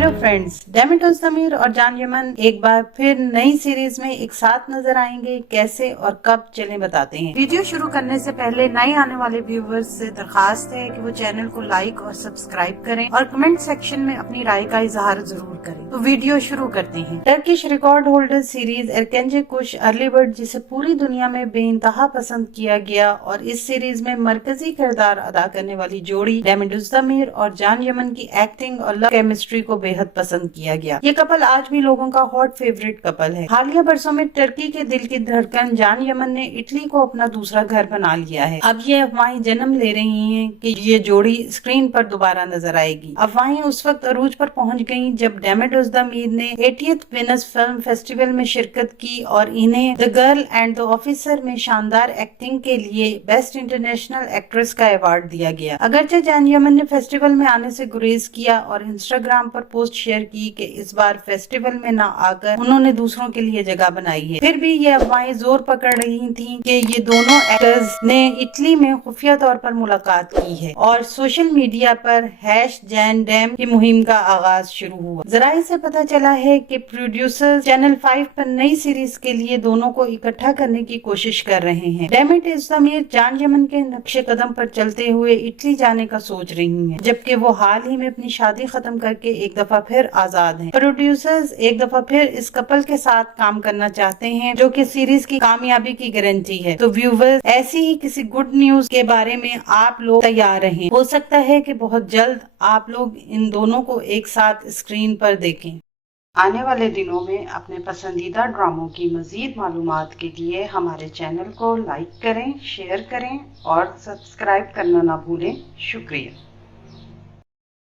Hello friends, demat ओज़दमिर और जान Yemen एक बार फिर नई सीरीज में एक साथ नजर आएंगे। कैसे और कब, चलें बताते हैं। वीडियो शुरू करने से पहले नए आने वाले व्यूवर्स से दरखास्त है कि वो चैनल को लाइक और सब्सक्राइब करें और कमेंट सेक्शन में अपनी राय का इजहार जरूर करें। तो वीडियो शुरू करते हैं। टर्किश रिकॉर्ड होल्डर सीरीज एरकेंजे कुश अर्ली बर्ड, जिसे पूरी दुनिया में बेइंतहा पसंद किया गया, और इस सीरीज में मरकजी किरदार अदा करने वाली जोड़ी डेमिट ओज़दमिर और जान यमन की एक्टिंग और लव केमिस्ट्री को बेहद पसंद किया गया। ये कपल आज भी लोगों का हॉट फेवरेट कपल है। हालिया बरसों में टर्की के दिल की धड़कन जान यमन ने इटली को अपना दूसरा घर बना लिया है। अब ये अफवाहें जन्म ले रही हैं कि ये जोड़ी स्क्रीन पर दोबारा नजर आएगी। अफवाहें उस वक्त अरूज पर पहुंच गईं जब डेमिट ओज़दमिर ने 80th वेनिस फिल्म फेस्टिवल में शिरकत की और इन्हें the girl and the officer में शानदार एक्टिंग के लिए बेस्ट इंटरनेशनल एक्ट्रेस का अवार्ड दिया गया। अगरचे जान यमन ने फेस्टिवल में आने से गुरेज किया और इंस्टाग्राम पर पोस्ट शेयर की कि इस बार फेस्टिवल में न आकर उन्होंने दूसरों के लिए जगह बनाई है। फिर भी ये अफवाहें जोर पकड़ रही थीं कि ये दोनों एक्टर्स ने इटली में खुफिया तौर पर मुलाकात की है और सोशल मीडिया पर #JanDem की मुहिम का आगाज शुरू हुआ। जराये से पता चला है कि प्रोड्यूसर चैनल 5 पर नई सीरीज के लिए दोनों को इकट्ठा करने की कोशिश कर रहे हैं। डेमिट ओज़दमिर जान यमन के नक्शे कदम पर चलते हुए इटली जाने का सोच रही हैं, जबकि वो हाल ही में अपनी शादी खत्म करके एक दफा फिर आजाद हैं। प्रोड्यूसर्स एक दफा फिर इस कपल के साथ काम करना चाहते हैं, जो कि सीरीज की कामयाबी की गारंटी है। तो व्यूवर्स, ऐसी ही किसी गुड न्यूज के बारे में आप लोग तैयार रहें। हो सकता है कि बहुत जल्द आप लोग इन दोनों को एक साथ स्क्रीन पर देखें। आने वाले दिनों में अपने पसंदीदा ड्रामों की मजीद मालूमात के लिए हमारे चैनल को लाइक करें, शेयर करें और सब्सक्राइब करना ना भूलें। शुक्रिया।